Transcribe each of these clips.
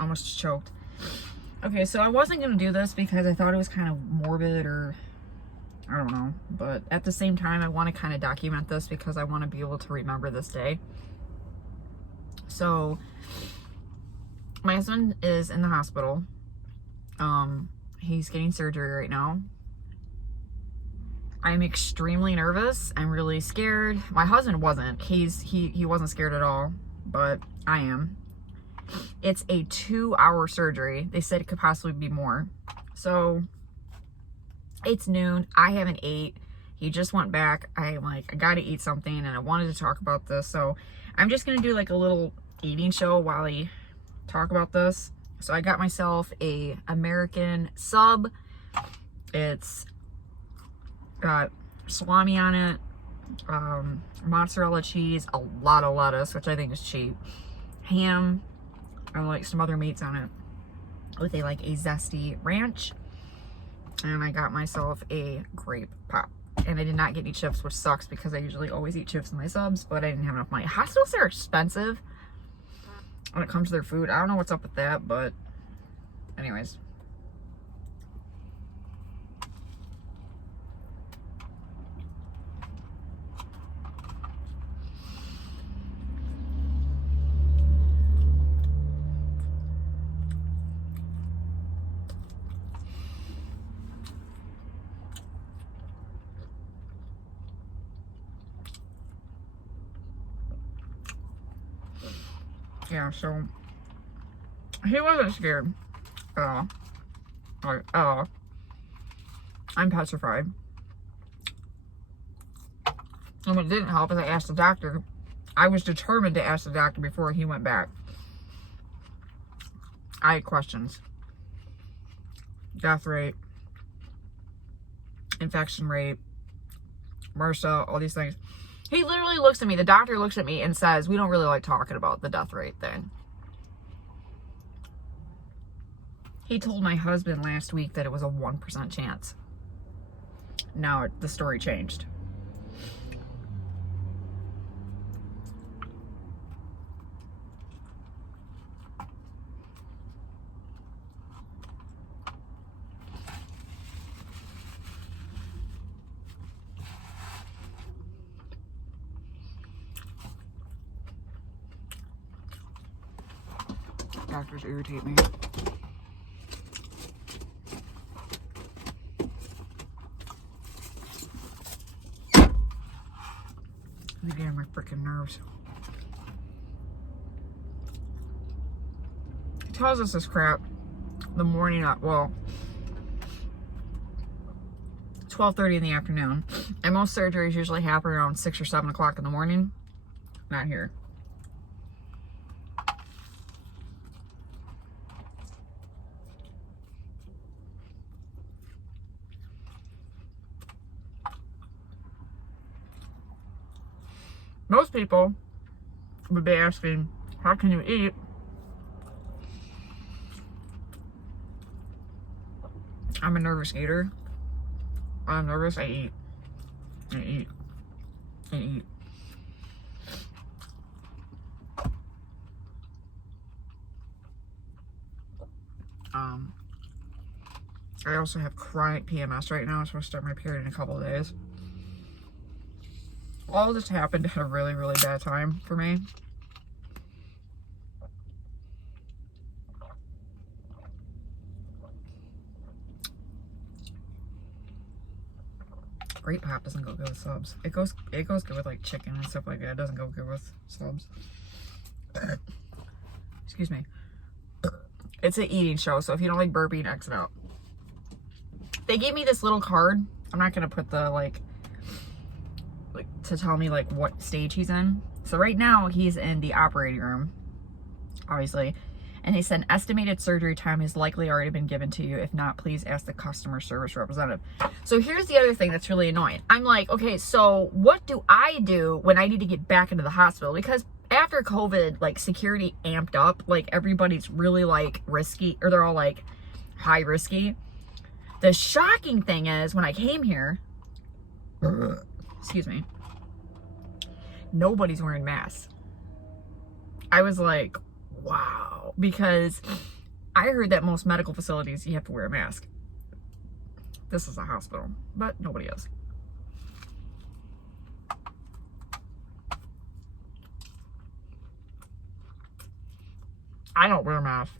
Almost choked. Okay, so I wasn't going to do this because I thought it was kind of morbid, or I don't know. But at the same time, I want to kind of document this because I want to be able to remember this day. So my husband is in the hospital. He's getting surgery right now. I'm extremely nervous. I'm really scared. My husband wasn't. He wasn't scared at all, but I am. It's a 2-hour surgery. They said it could possibly be more. So it's noon. I haven't ate. He just went back. I'm like, I gotta eat something, and I wanted to talk about this. So I'm just gonna do like a little eating show while I talk about this. So I got myself a American sub. It's got salami on it, mozzarella cheese, a lot of lettuce, which I think is cheap, ham, and like some other meats on it, with a zesty ranch. And I got myself a grape pop. And I did not get any chips, which sucks because I usually always eat chips in my subs, but I didn't have enough money. Hospitals are expensive when it comes to their food. I don't know what's up with that, but anyways. Yeah, so he wasn't scared at all. Like, at all. I'm petrified. And what didn't help is I asked the doctor. I was determined to ask the doctor before he went back. I had questions. Death rate, infection rate, MRSA, all these things. He literally looks at me, the doctor looks at me and says, we don't really like talking about the death rate thing. He told my husband last week that it was a 1% chance. Now the story changed. Doctors irritate me. They get on my freaking nerves. He tells us this crap the morning of, well, 12:30 in the afternoon. And most surgeries usually happen around 6 or 7 o'clock in the morning. Not here. Most people would be asking, how can you eat I'm a nervous eater. I'm nervous, I eat. I eat. I eat. I also have chronic PMS right now. I'm supposed to start my period in a couple of days. All this happened at a really, really bad time for me. Grape pop doesn't go good with subs. It goes good with like chicken and stuff like that. It doesn't go good with subs. Excuse me. It's an eating show, so if you don't like burping, exit out. They gave me this little card. I'm not gonna put the like to tell me like what stage he's in. So right now he's in the operating room, obviously. And he said estimated surgery time has likely already been given to you. If not, please ask the customer service representative. So here's the other thing that's really annoying. I'm like, okay, so what do I do when I need to get back into the hospital? Because after COVID, like security amped up, like everybody's really like risky, or they're all like high risky. The shocking thing is when I came here, excuse me, nobody's wearing masks. I was like, wow. Because I heard that most medical facilities, you have to wear a mask. This is a hospital, but nobody is. I don't wear a mask.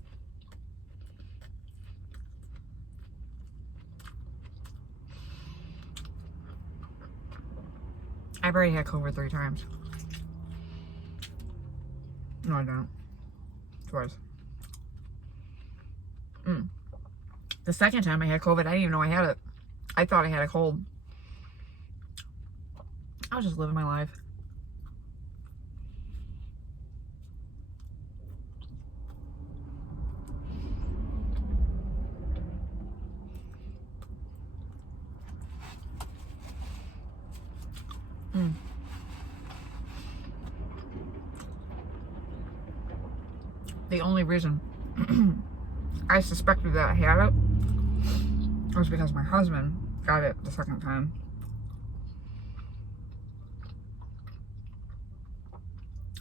I've already had COVID 3 times. No, I don't. Twice. The second time I had COVID, I didn't even know I had it. I thought I had a cold. I was just living my life. The only reason I suspected that I had it was because my husband got it the second time.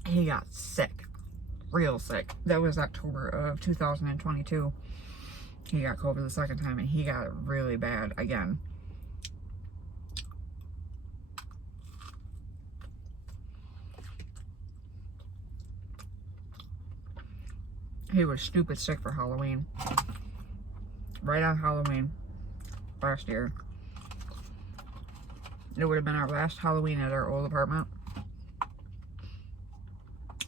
He got sick, real sick. That was October of 2022. He got COVID the second time, and he got it really bad again. He was stupid sick for Halloween. Right on Halloween last year. It would have been our last Halloween at our old apartment.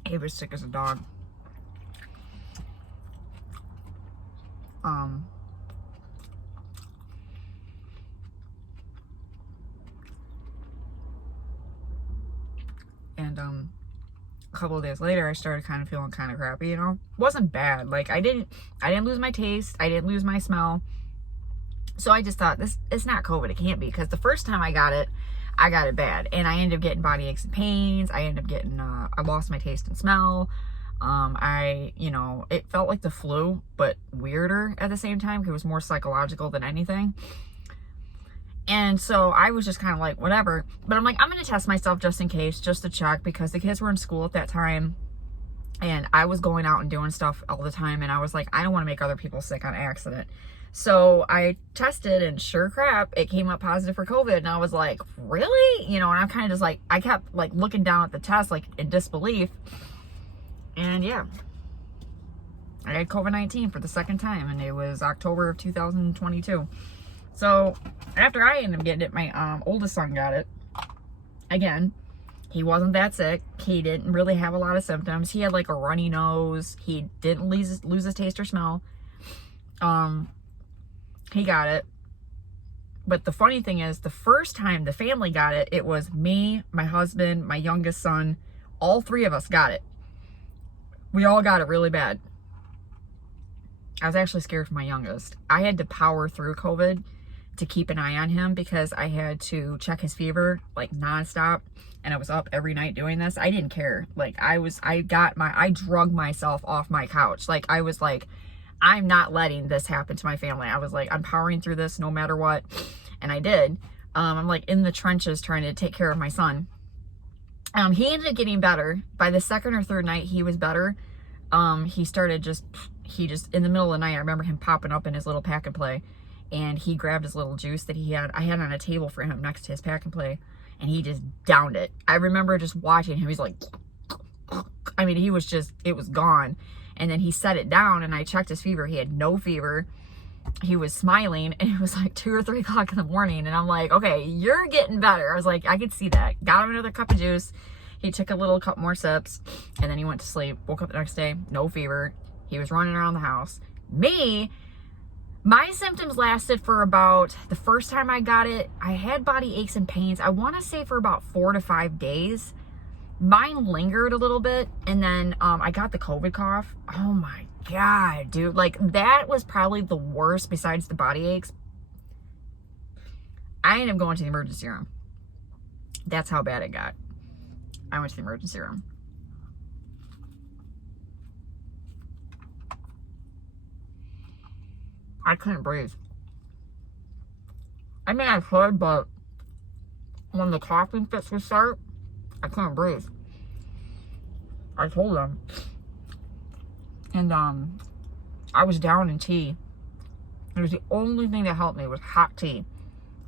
He was sick as a dog. And a couple of days later, I started kind of feeling kind of crappy, you know? Wasn't bad. Like, I didn't lose my taste. I didn't lose my smell. So I just thought, it's not COVID. It can't be. Because the first time I got it bad. And I ended up getting body aches and pains. I ended up getting, I lost my taste and smell. It felt like the flu, but weirder at the same time, because it was more psychological than anything. And so I was just kind of like, whatever. But I'm like, I'm going to test myself just in case, just to check, because the kids were in school at that time. And I was going out and doing stuff all the time. And I was like, I don't want to make other people sick on accident. So I tested, and sure crap, it came up positive for COVID. And I was like, really? You know, and I'm kind of just like, I kept like looking down at the test, like in disbelief. And yeah, I had COVID-19 for the second time. And it was October of 2022. So after I ended up getting it, my oldest son got it. Again, he wasn't that sick. He didn't really have a lot of symptoms. He had like a runny nose. He didn't lose his taste or smell. He got it. But the funny thing is, the first time the family got it, it was me, my husband, my youngest son. All 3 of us got it. We all got it really bad. I was actually scared for my youngest. I had to power through COVID to keep an eye on him, because I had to check his fever like nonstop, and I was up every night doing this. I didn't care. Like I drug myself off my couch. Like I was like, I'm not letting this happen to my family. I was like, I'm powering through this no matter what. And I did. I'm like in the trenches trying to take care of my son. He ended up getting better. By the second or third night, he was better. He just in the middle of the night, I remember him popping up in his little pack and play. And he grabbed his little juice that I had on a table for him next to his pack and play, and he just downed it. I remember just watching him. He's like, I mean, it was gone. And then he set it down, and I checked his fever. He had no fever. He was smiling, and it was like 2 or 3 o'clock in the morning. And I'm like, okay, you're getting better. I was like, I could see that. Got him another cup of juice. He took a little couple more sips, and then he went to sleep. Woke up the next day, no fever. He was running around the house. My symptoms lasted for about, the first time I got it, I had body aches and pains. I want to say for about 4 to 5 days. Mine lingered a little bit, and then I got the COVID cough. Oh my God, dude. Like, that was probably the worst besides the body aches. I ended up going to the emergency room. That's how bad it got. I went to the emergency room. I couldn't breathe. I mean, I could, but when the coughing fits would start, I couldn't breathe. I told them, And I was down in tea. It was the only thing that helped me was hot tea.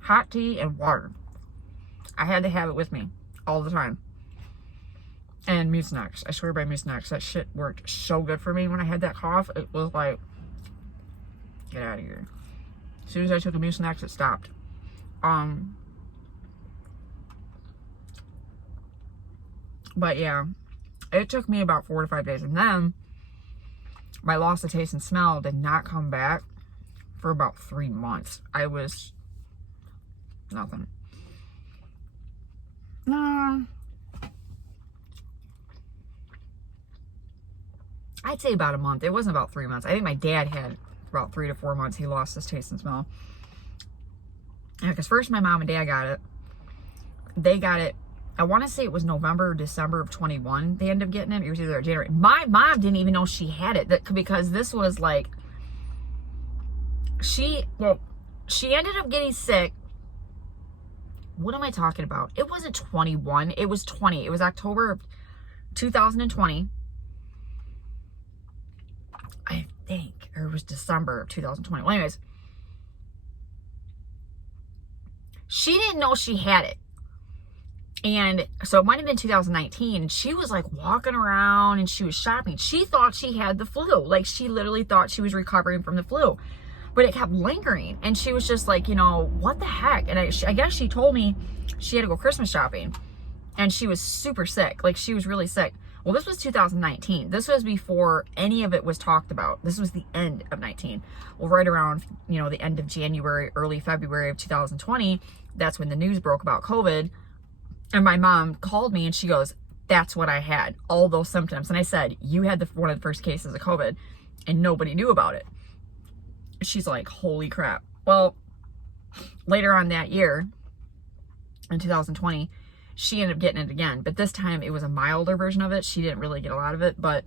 Hot tea and water. I had to have it with me all the time. And Mucinex. I swear by Mucinex. That shit worked so good for me when I had that cough. It was like, get out of here. As soon as I took a Mucinex, it stopped. But yeah, it took me about 4 to 5 days. And then my loss of taste and smell did not come back for about 3 months. I was nothing. I'd say about a month. It wasn't about 3 months. I think my dad had about 3 to 4 months. He lost his taste and smell. Yeah, because first my mom and dad got it. They got it, I want to say it was November or December of 21. They ended up getting it. It was either January. My mom didn't even know she had it. Because this was like, she ended up getting sick. What am I talking about? It wasn't 21. It was 20. It was October of 2020. I think. Or it was December of 2020. Well, anyways. She didn't know she had it. And so it might have been 2019. And she was like walking around and she was shopping. She thought she had the flu. Like she literally thought she was recovering from the flu. But it kept lingering. And she was just like, you know, what the heck? And I guess she told me she had to go Christmas shopping. And she was super sick. Like she was really sick. Well, this was 2019. This was before any of it was talked about. This was the end of 19. Well, right around, you know, the end of January, early February of 2020, that's when the news broke about COVID. And my mom called me and she goes, that's what I had, all those symptoms. And I said, you had one of the first cases of COVID and nobody knew about it. She's like, holy crap. Well, later on that year, in 2020, she ended up getting it again. But this time it was a milder version of it. She didn't really get a lot of it. But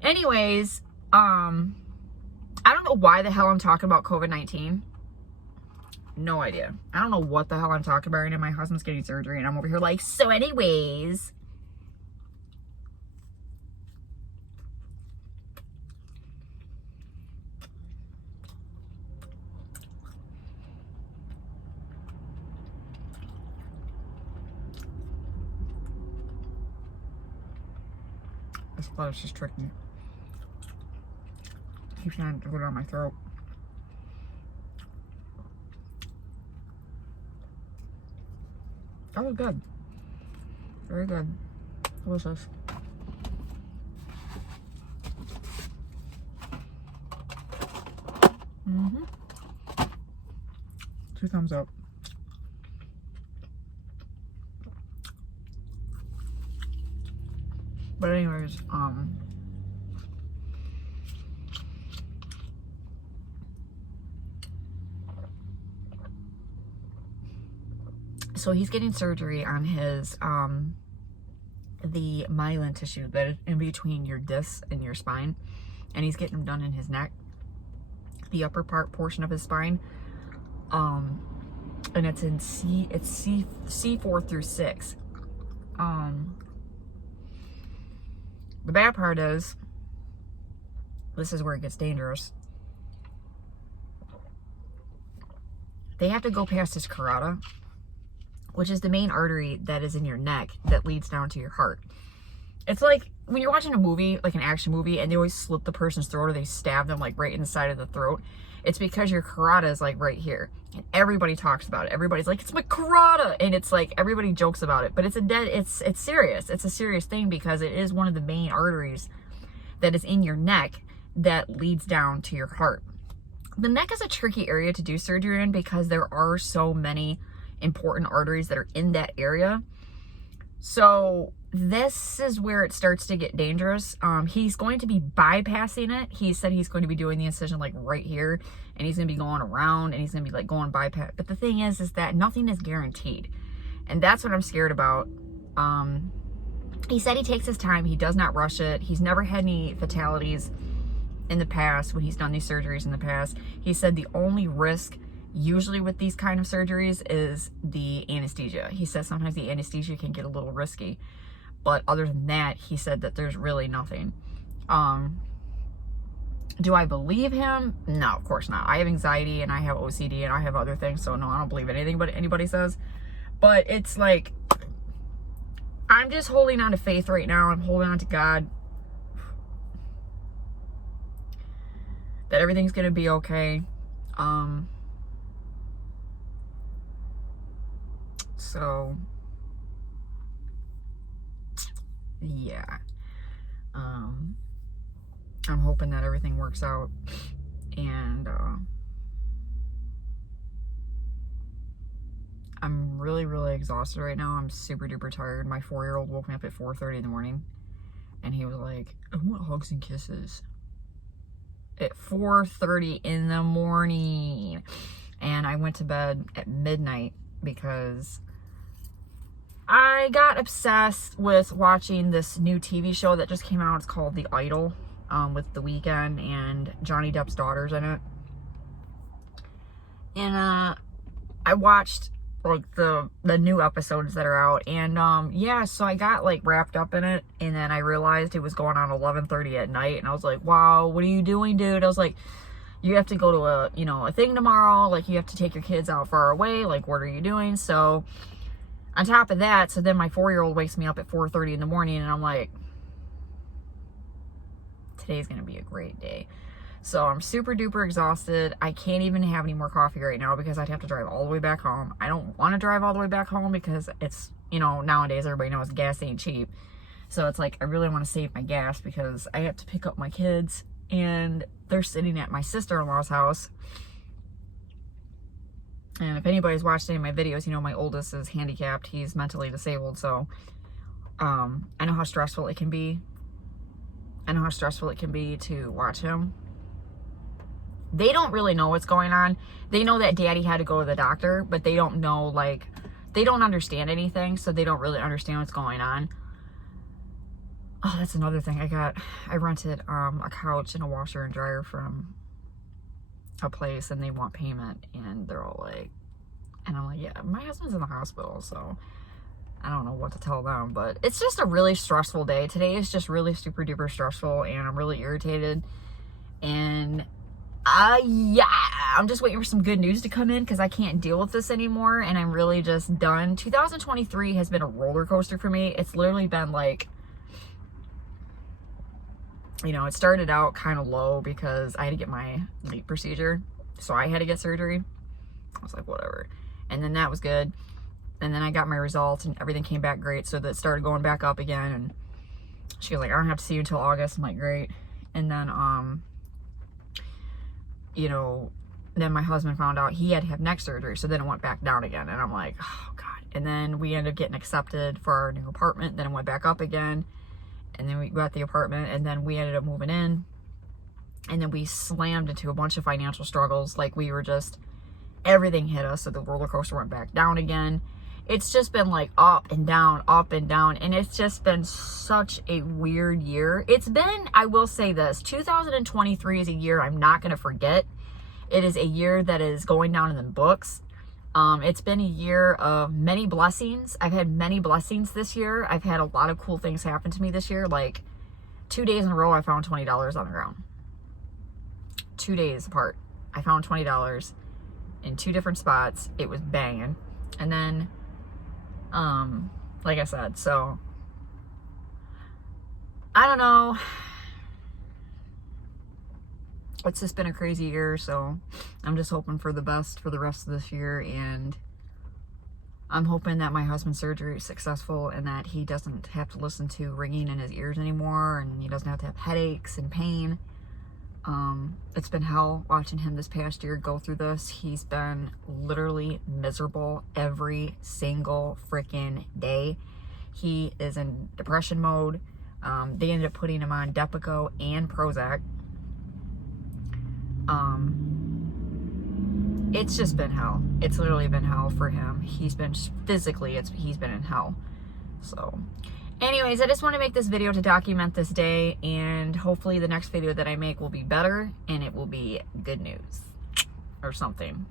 anyways, I don't know why the hell I'm talking about COVID-19. No idea. I don't know what the hell I'm talking about. And my husband's getting surgery and I'm over here like, so anyways. This lettuce just tricked me. Keeps trying to go down my throat. That was good. Very good. Delicious. Mm-hmm. 2 thumbs up. But anyways, so he's getting surgery on his, the myelin tissue that is in between your discs and your spine. And he's getting them done in his neck, the upper portion of his spine. And it's in C4 through 6. The bad part is, this is where it gets dangerous. They have to go past his carotid, which is the main artery that is in your neck that leads down to your heart. It's like when you're watching a movie, like an action movie, and they always slit the person's throat or they stab them like right inside of the throat. It's because your carotid is like right here. And everybody talks about it. Everybody's like, it's my carotid. And it's like, everybody jokes about it. But it's serious. It's a serious thing because it is one of the main arteries that is in your neck that leads down to your heart. The neck is a tricky area to do surgery in because there are so many important arteries that are in that area. So this is where it starts to get dangerous. He's going to be bypassing it. He said he's going to be doing the incision like right here, and he's going to be going around and he's going to be like going bypass. But the thing is that nothing is guaranteed. And that's what I'm scared about. He said he takes his time. He does not rush it. He's never had any fatalities in the past when he's done these surgeries in the past. He said the only risk usually with these kind of surgeries is the anesthesia. He says sometimes the anesthesia can get a little risky. But other than that, he said that there's really nothing. Do I believe him? No, of course not. I have anxiety and I have OCD and I have other things, so no, I don't believe anything but anybody says. But it's like, I'm just holding on to faith right now. I'm holding on to God. That everything's gonna be okay. So yeah. I'm hoping that everything works out, and I'm really, really exhausted right now. I'm super duper tired. My 4-year-old woke me up at 4:30 in the morning, and he was like, I want hugs and kisses. At 4:30 in the morning. And I went to bed at midnight because I got obsessed with watching this new TV show that just came out. It's called The Idol, with The Weeknd and Johnny Depp's daughter's in it. And I watched like the new episodes that are out, and yeah, so I got like wrapped up in it, and then I realized it was going on 11:30 at night, and I was like, wow, what are you doing, dude? I was like, you have to go to a thing tomorrow, like you have to take your kids out far away, like what are you doing? So on top of that, so then my 4-year-old wakes me up at 4:30 in the morning, and I'm like, today's gonna be a great day. So I'm super duper exhausted. I can't even have any more coffee right now because I'd have to drive all the way back home. I don't want to drive all the way back home because it's, nowadays everybody knows gas ain't cheap. So it's like, I really want to save my gas because I have to pick up my kids and they're sitting at my sister-in-law's house. And if anybody's watched any of my videos, my oldest is handicapped. He's mentally disabled. So I know how stressful it can be. I know how stressful it can be to watch him. They don't really know what's going on. They know that daddy had to go to the doctor, but they don't know, they don't understand anything, so they don't really understand what's going on. Oh, that's another thing. I rented a couch and a washer and dryer from a place, and they want payment, and they're all like, and I'm like, yeah, my husband's in the hospital, so I don't know what to tell them, but it's just a really stressful day. Today is just really super duper stressful, and I'm really irritated, and yeah, I'm just waiting for some good news to come in because I can't deal with this anymore, and I'm really just done. 2023 has been a roller coaster for me. It's literally been like, it started out kind of low because I had to get my LEEP procedure, so I had to get surgery. I was like, whatever. And then that was good. And then I got my results and everything came back great, so that started going back up again, and she was like, I don't have to see you until August. I'm like, great. And then then my husband found out he had to have neck surgery, so then it went back down again, and I'm like, oh God. And then we ended up getting accepted for our new apartment, then it went back up again, and then we got the apartment, and then we ended up moving in, and then we slammed into a bunch of financial struggles. Like, we were just, everything hit us, so the roller coaster went back down again. It's just been like up and down, and it's just been such a weird year. It's been, I will say this, 2023 is a year I'm not going to forget. It is a year that is going down in the books. It's been a year of many blessings. I've had many blessings this year. I've had a lot of cool things happen to me this year. Like 2 days in a row, I found $20 on the ground. 2 days apart, I found $20 in 2 different spots. It was banging. And then, like I said, so I don't know. It's just been a crazy year, so I'm just hoping for the best for the rest of this year, and I'm hoping that my husband's surgery is successful and that he doesn't have to listen to ringing in his ears anymore, and he doesn't have to have headaches and pain. It's been hell watching him this past year go through this. He's been literally miserable every single freaking day. He is in depression mode. They ended up putting him on Depakote and Prozac. It's just been hell. It's literally been hell for him. He's been physically, he's been in hell. So anyways, I just want to make this video to document this day, and hopefully the next video that I make will be better and it will be good news or something.